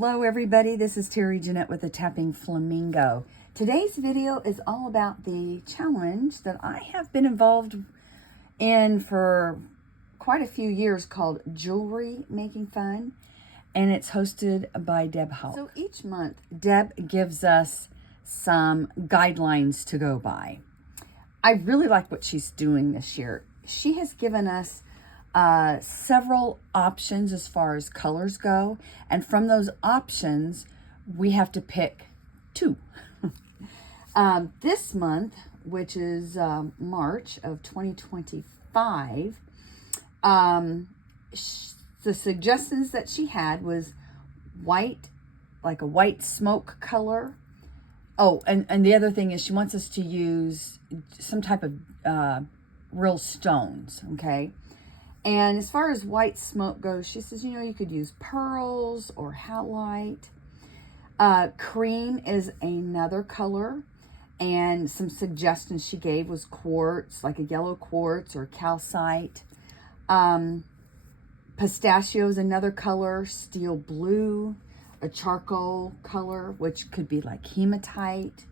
Hello everybody, this is Terry Jeanette with the Tappingflamingo. Today's video is all about the challenge that I have been involved in for quite a few years called Jewelry Making Fun, and it's hosted by Deb Houck. So each month, Deb gives us some guidelines to go by. I really like what she's doing this year. She has given us several options as far as colors go, and from those options we have to pick two. This month, which is March of 2025, the suggestions that she had was white, like a white smoke color. Oh, and the other thing is she wants us to use some type of real stones, okay? And as far as white smoke goes, she says, you know, you could use pearls or halite. Cream is another color. And some suggestions she gave was quartz, like a yellow quartz or calcite. Pistachio is another color. Steel blue, a charcoal color, which could be like hematite.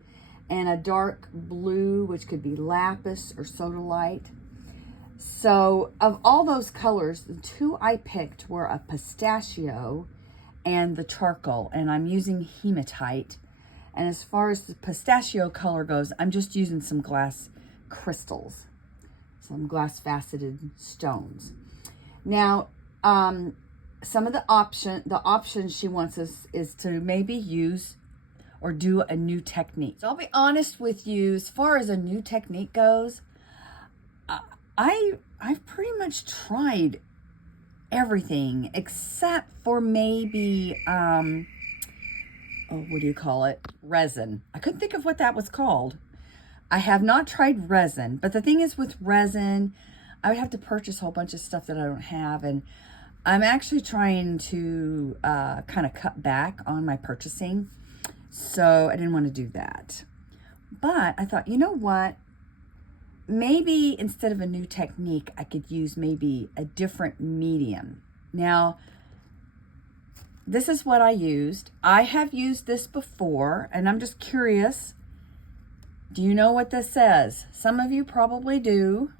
And a dark blue, which could be lapis or sodalite. So of all those colors, the two I picked were a pistachio and the charcoal, and I'm using hematite. And as far as the pistachio color goes, I'm just using some glass crystals, some glass faceted stones. Now, some of the options she wants us is to maybe use or do a new technique. So I'll be honest with you, as far as a new technique goes, I've pretty much tried everything except for maybe, what do you call it? Resin. I couldn't think of what that was called. I have not tried resin, but the thing is with resin, I would have to purchase a whole bunch of stuff that I don't have, and I'm actually trying to kind of cut back on my purchasing, so I didn't want to do that. But I thought, you know what? Maybe instead of a new technique, I could use maybe a different medium. Now, this is what I used. I have used this before, and I'm just curious. Do you know what this says? Some of you probably do.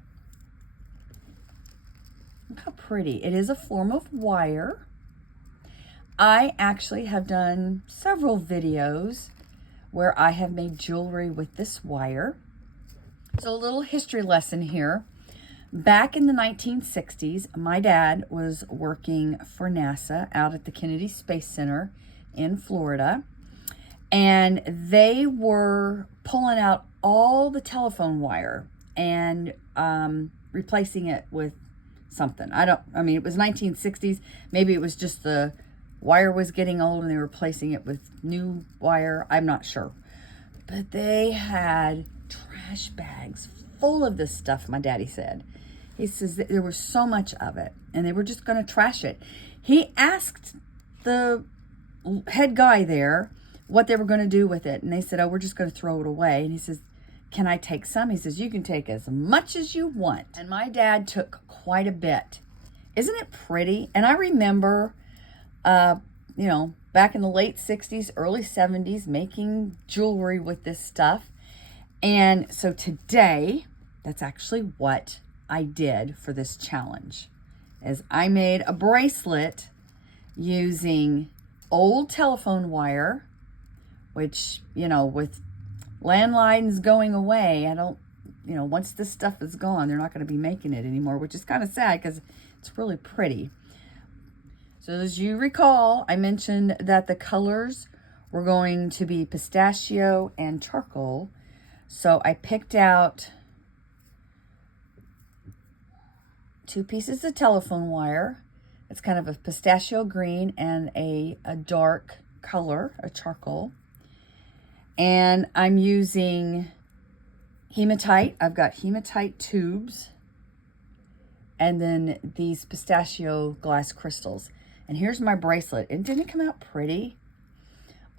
Look how pretty. It is a form of wire. I actually have done several videos where I have made jewelry with this wire. So a little history lesson here. Back in the 1960s, my dad was working for NASA out at the Kennedy Space Center in Florida, and they were pulling out all the telephone wire and replacing it with something. I mean, it was 1960s. Maybe it was just the wire was getting old and they were replacing it with new wire. I'm not sure. But they had trash bags full of this stuff, my daddy said. He says that there was so much of it and they were just going to trash it. He asked the head guy there what they were going to do with it, and they said, oh, we're just going to throw it away. And he says, can I take some? He says, you can take as much as you want. And my dad took quite a bit. Isn't it pretty? And I remember, you know, back in the late 60s, early 70s, making jewelry with this stuff. And so today, that's actually what I did for this challenge, is I made a bracelet using old telephone wire, which, you know, with landlines going away, I don't, you know, once this stuff is gone, they're not going to be making it anymore, which is kind of sad because it's really pretty. So as you recall, I mentioned that the colors were going to be pistachio and charcoal. So I picked out 2 pieces of telephone wire. It's kind of a pistachio green and a dark color, a charcoal. And I'm using hematite. I've got hematite tubes. And then these pistachio glass crystals. And here's my bracelet. And didn't it come out pretty?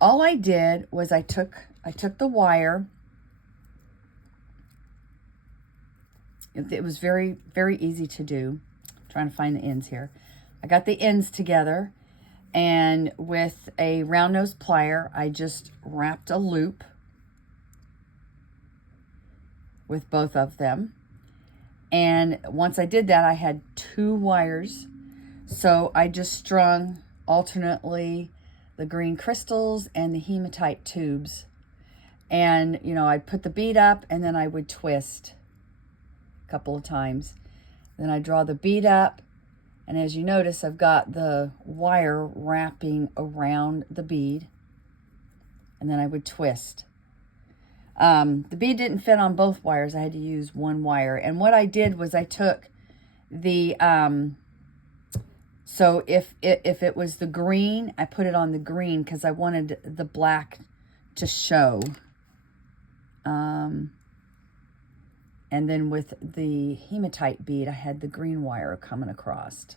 All I did was I took the wire. It was very, very easy to do. I'm trying to find the ends here. I got the ends together, And with a round nose plier, I just wrapped a loop with both of them. And once I did that, I had 2 wires. So I just strung alternately the green crystals and the hematite tubes. And, you know, I'd put the bead up and then I would twist a couple of times. Then I draw the bead up. And as you notice, I've got the wire wrapping around the bead. And then I would twist. The bead didn't fit on both wires. I had to use one wire. And what I did was I took the, so if it was the green, I put it on the green because I wanted the black to show. And then with the hematite bead, I had the green wire coming across.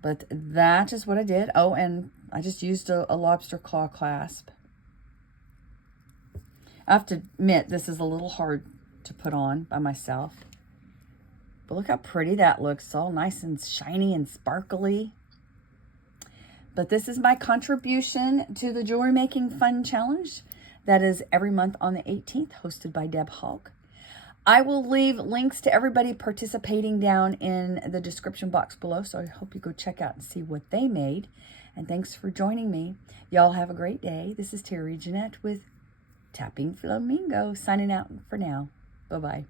But that is what I did. Oh, and I just used a lobster claw clasp. I have to admit, this is a little hard to put on by myself. But look how pretty that looks. It's all nice and shiny and sparkly. But this is my contribution to the Jewelry Making Fun Challenge. That is every month on the 18th, hosted by Deb Hulk. I will leave links to everybody participating down in the description box below. So I hope you go check out and see what they made. And thanks for joining me. Y'all have a great day. This is Terry Jeanette with Tappingflamingo signing out for now. Bye-bye.